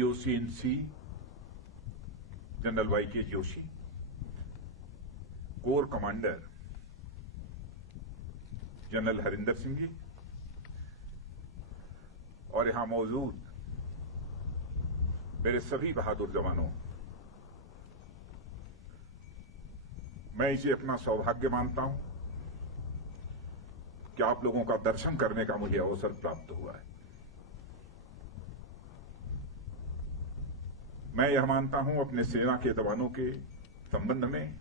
GOC-in-C general YK Joshi, corps commander general Harinder Singh ji और यहां मौजूद मेरे सभी बहादुर जवानों, मैं इसे अपना सौभाग्य मानता हूं कि आप लोगों का दर्शन करने का मुझे अवसर प्राप्त हुआ है। मैं यह मानता हूं अपने सेना के जवानों के संबंध में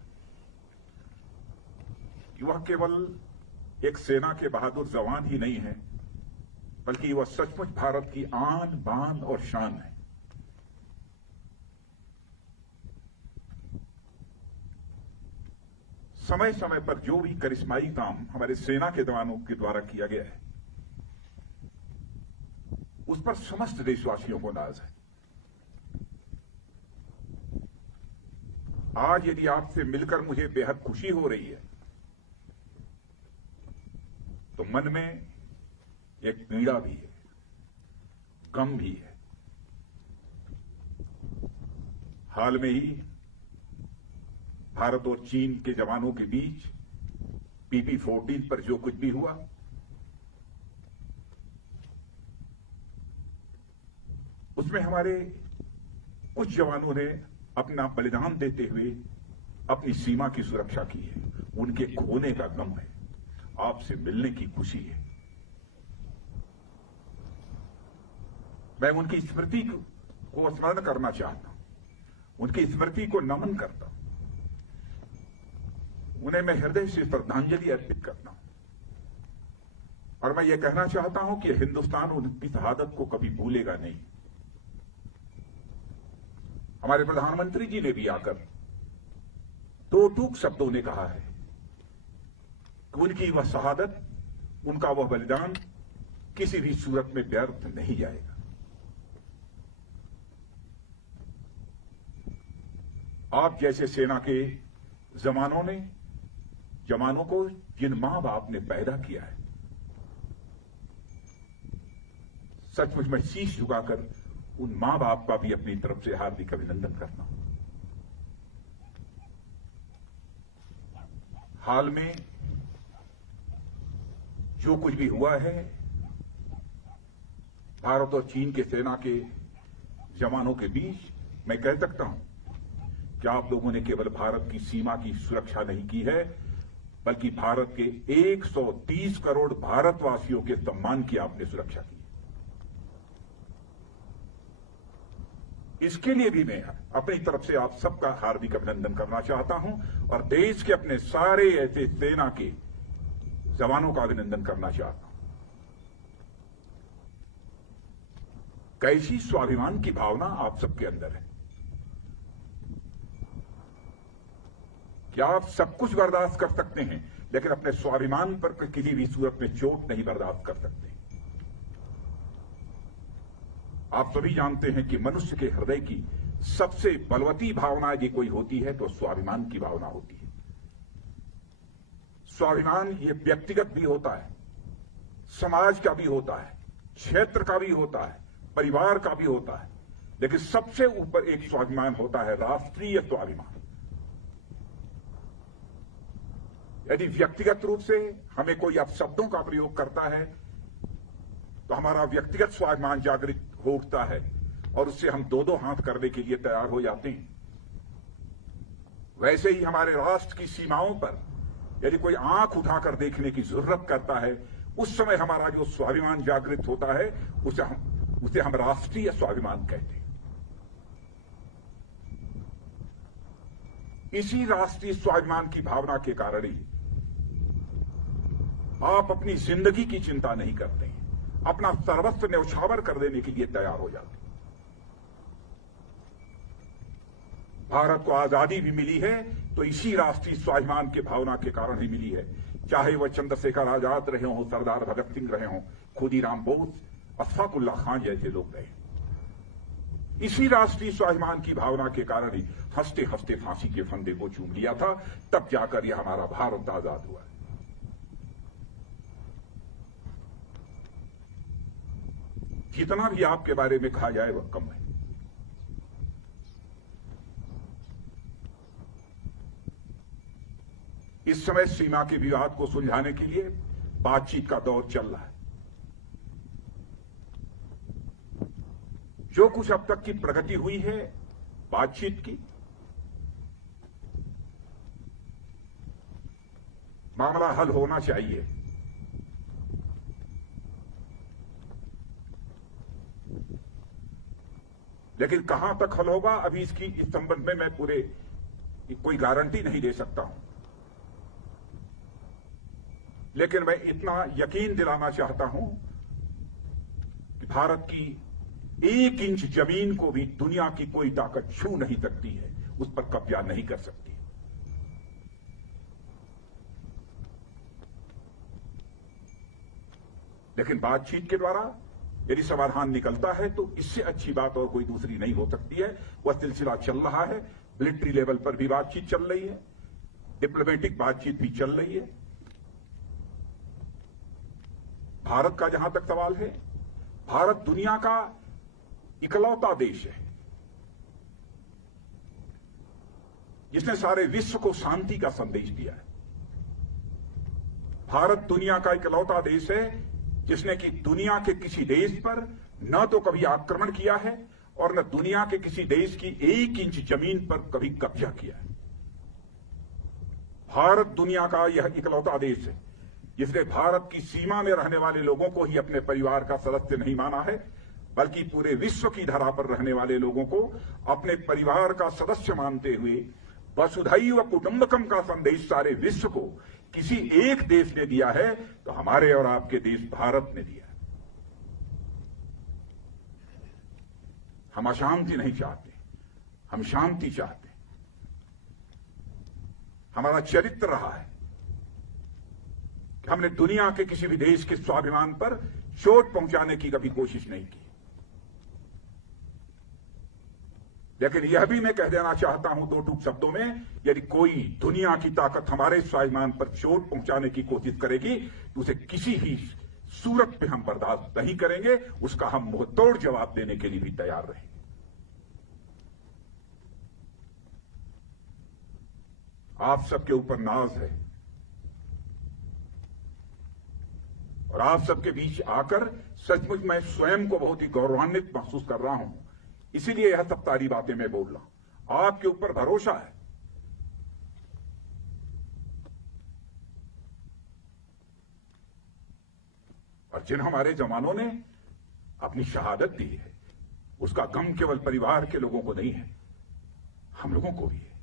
कि वह केवल एक सेना के बहादुर जवान ही नहीं है, बल्कि वह सचमुच भारत की आन बान और शान है। समय समय पर जो भी करिश्माई काम हमारे सेना के जवानों के द्वारा किया गया है, उस पर समस्त देशवासियों को नाज है। आज यदि आपसे मिलकर मुझे बेहद खुशी हो रही है, तो मन में एक पीड़ा भी है, गम भी है। हाल में ही भारत और चीन के जवानों के बीच PP-14 पर जो कुछ भी हुआ, उसमें हमारे कुछ जवानों ने अपना बलिदान देते हुए अपनी सीमा की सुरक्षा की है। उनके खोने का गम है, आपसे मिलने की खुशी है। मैं उनकी स्मृति को स्मरण करना चाहता हूं, उनकी स्मृति को नमन करता हूं, उन्हें मैं हृदय से श्रद्धांजलि अर्पित करता हूं। और मैं ये कहना चाहता हूं कि हिंदुस्तान उनकी शहादत को कभी भूलेगा नहीं। हमारे प्रधानमंत्री जी ने भी आकर दो टूक शब्दों ने कहा है कि उनकी वह शहादत, उनका वह बलिदान किसी भी सूरत में व्यर्थ नहीं जाएगा। आप जैसे सेना के जवानों को जिन मां बाप ने पैदा किया है, सचमुच मैं शीश झुकाकर उन मां बाप का भी अपनी तरफ से हार्दिक अभिनंदन करता हूं। हाल में जो कुछ भी हुआ है, भारत और चीन के सेना के जवानों के बीच, मैं कह सकता हूं कि आप लोगों ने केवल भारत की सीमा की सुरक्षा नहीं की है, बल्कि भारत के 130 करोड़ भारतवासियों के सम्मान की आपने सुरक्षा की। इसके लिए भी मैं अपनी तरफ से आप सबका हार्दिक अभिनंदन करना चाहता हूं और देश के अपने सारे ऐसे सेना के जवानों का अभिनंदन करना चाहता हूं। कैसी स्वाभिमान की भावना आप सबके अंदर है। क्या आप सब कुछ बर्दाश्त कर सकते हैं, लेकिन अपने स्वाभिमान पर किसी भी सूरत में चोट नहीं बर्दाश्त कर सकते। आप सभी जानते हैं कि मनुष्य के हृदय की सबसे बलवती भावना यदि कोई होती है तो स्वाभिमान की भावना होती है। स्वाभिमान ये व्यक्तिगत भी होता है, समाज का भी होता है, क्षेत्र का भी होता है, परिवार का भी होता है, लेकिन सबसे ऊपर एक स्वाभिमान होता है, राष्ट्रीय स्वाभिमान। यदि व्यक्तिगत रूप से हमें कोई अपशब्दों का प्रयोग करता है तो हमारा व्यक्तिगत स्वाभिमान जागृत हो उठता है और उससे हम दो हाथ करने के लिए तैयार हो जाते हैं। वैसे ही हमारे राष्ट्र की सीमाओं पर यदि कोई आंख उठाकर देखने की जरूरत करता है, उस समय हमारा जो स्वाभिमान जागृत होता है उसे हम राष्ट्रीय स्वाभिमान कहते हैं। इसी राष्ट्रीय स्वाभिमान की भावना के कारण ही आप अपनी जिंदगी की चिंता नहीं करते हैं, अपना सर्वस्व न्यौछावर कर देने के लिए तैयार हो जाते हैं। भारत को आजादी भी मिली है तो इसी राष्ट्रीय स्वाभिमान के भावना के कारण ही मिली है। चाहे वह चंद्रशेखर आजाद रहे हों, सरदार भगत सिंह रहे हों, खुदीराम बोस, अशफाकुल्ला खान जैसे लोग रहे। इसी राष्ट्रीय स्वाभिमान की भावना के कारण ही हंसते हंसते फांसी के फंदे को चूम लिया था, तब जाकर यह हमारा भारत आजाद हुआ। जितना भी आपके बारे में कहा जाए वह कम है। इस समय सीमा के विवाद को सुलझाने के लिए बातचीत का दौर चल रहा है। जो कुछ अब तक की प्रगति हुई है बातचीत की, मामला हल होना चाहिए। लेकिन कहां तक हल होगा, अभी इस संबंध में मैं पूरे कोई गारंटी नहीं दे सकता हूं। लेकिन मैं इतना यकीन दिलाना चाहता हूं कि भारत की 1 इंच जमीन को भी दुनिया की कोई ताकत छू नहीं सकती है, उस पर कब्जा नहीं कर सकती। लेकिन बातचीत के द्वारा यदि समाधान निकलता है तो इससे अच्छी बात और कोई दूसरी नहीं हो सकती है। वह सिलसिला चल रहा है, मिलिट्री लेवल पर भी बातचीत चल रही है, डिप्लोमेटिक बातचीत भी चल रही है। भारत का जहां तक सवाल है, भारत दुनिया का इकलौता देश है जिसने सारे विश्व को शांति का संदेश दिया है। भारत दुनिया का इकलौता देश है जिसने कि दुनिया के किसी देश पर न तो कभी आक्रमण किया है और न दुनिया के किसी देश की 1 इंच जमीन पर कभी कब्जा किया है। भारत दुनिया का यह इकलौता देश है जिसने भारत की सीमा में रहने वाले लोगों को ही अपने परिवार का सदस्य नहीं माना है, बल्कि पूरे विश्व की धरा पर रहने वाले लोगों को अपने परिवार का सदस्य मानते हुए वसुधैव कुटुंबकम का संदेश सारे विश्व को किसी एक देश ने दिया है तो हमारे और आपके देश भारत ने दिया। हम अशांति नहीं चाहते, हम शांति चाहते। हमारा चरित्र रहा है कि हमने दुनिया के किसी भी देश के स्वाभिमान पर चोट पहुंचाने की कभी कोशिश नहीं की। लेकिन यह भी मैं कह देना चाहता हूं 2 टूक शब्दों में, यदि कोई दुनिया की ताकत हमारे स्वाभिमान पर चोट पहुंचाने की कोशिश करेगी तो उसे किसी ही सूरत पे हम बर्दाश्त नहीं करेंगे, उसका हम मुंहतोड़ जवाब देने के लिए भी तैयार रहेंगे। आप सबके ऊपर नाज है और आप सबके बीच आकर सचमुच मैं स्वयं को बहुत ही गौरवान्वित महसूस कर रहा हूं। इसीलिए यह सब सारी बातें मैं बोल रहा हूं। आपके ऊपर भरोसा है। और जिन हमारे जवानों ने अपनी शहादत दी है उसका गम केवल परिवार के लोगों को नहीं है, हम लोगों को भी है,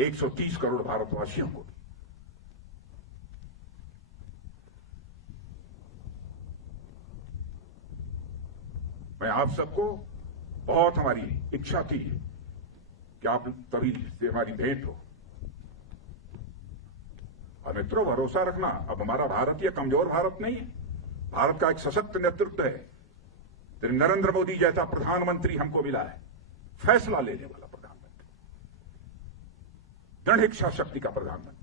130 करोड़ भारतवासियों को भी। मैं आप सबको बहुत हमारी इच्छा थी कि आप तभी से हमारी भेंट हो। और मित्रों, भरोसा रखना, अब हमारा भारत यह कमजोर भारत नहीं है। भारत का एक सशक्त नेतृत्व है। नरेंद्र मोदी जैसा प्रधानमंत्री हमको मिला है, फैसला लेने वाला प्रधानमंत्री, दृढ़ इच्छा शक्ति का प्रधानमंत्री।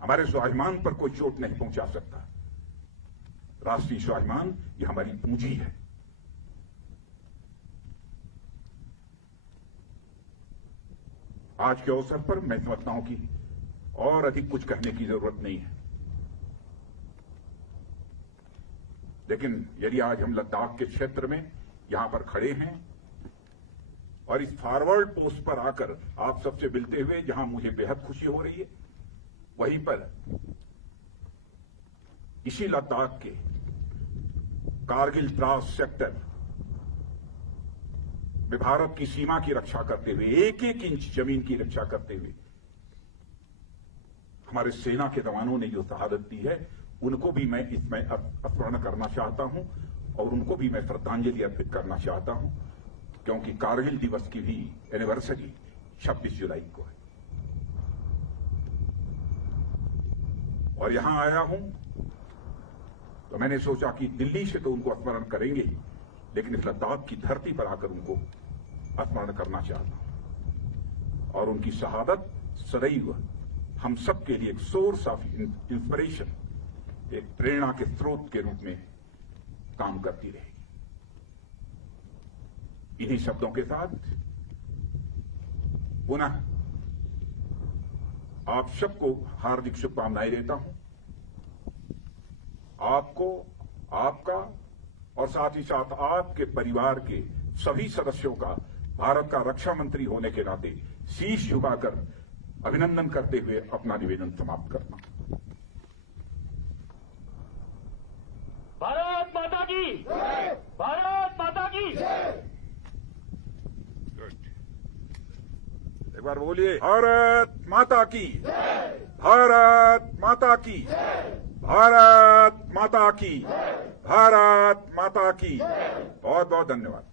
हमारे स्वाभिमान पर कोई चोट नहीं पहुंचा सकता। राष्ट्रीय स्वाभिमान ये हमारी पूंजी है। आज के अवसर पर मैं समझता हूं कि और अधिक कुछ कहने की जरूरत नहीं है। लेकिन यदि आज हम लद्दाख के क्षेत्र में यहां पर खड़े हैं और इस फॉरवर्ड पोस्ट पर आकर आप सबसे मिलते हुए जहां मुझे बेहद खुशी हो रही है, वहीं पर इसी लद्दाख के कारगिल द्रास सेक्टर में भारत की सीमा की रक्षा करते हुए, 1-1 इंच जमीन की रक्षा करते हुए हमारे सेना के जवानों ने जो शहादत दी है, उनको भी मैं इसमें स्मरण करना चाहता हूं और उनको भी मैं श्रद्धांजलि अर्पित करना चाहता हूं, क्योंकि कारगिल दिवस की भी एनिवर्सरी 26 जुलाई को है। और यहां आया हूं तो मैंने सोचा कि दिल्ली से तो उनको स्मरण करेंगे ही, लेकिन इस लद्दाख की धरती पर आकर उनको स्मरण करना चाहता हूं। और उनकी शहादत सदैव हम सब के लिए एक सोर्स ऑफ इंस्पिरेशन, एक प्रेरणा के स्रोत के रूप में काम करती रहेगी। इन्हीं शब्दों के साथ पुनः आप सबको हार्दिक शुभकामनाएं देता हूं। आपको, आपका और साथ ही साथ आपके परिवार के सभी सदस्यों का भारत का रक्षा मंत्री होने के नाते शीश झुकाकर अभिनंदन करते हुए अपना निवेदन समाप्त करता हूं। भारत माता की, भारत माता की। एक बार बोलिए, भारत माता की, भारत माता की, भारत माता की, भारत माता की। बहुत बहुत धन्यवाद।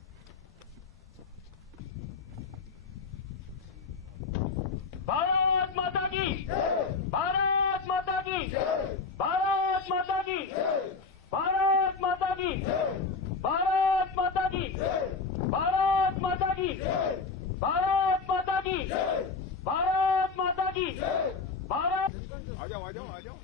भारत माता की, भारत माता की, भारत माता की, भारत माता की, भारत माता की, भारत माता की, भारत माता की, भारत माता की, भारत। आ जाओ, आ जाओ, आ जाओ।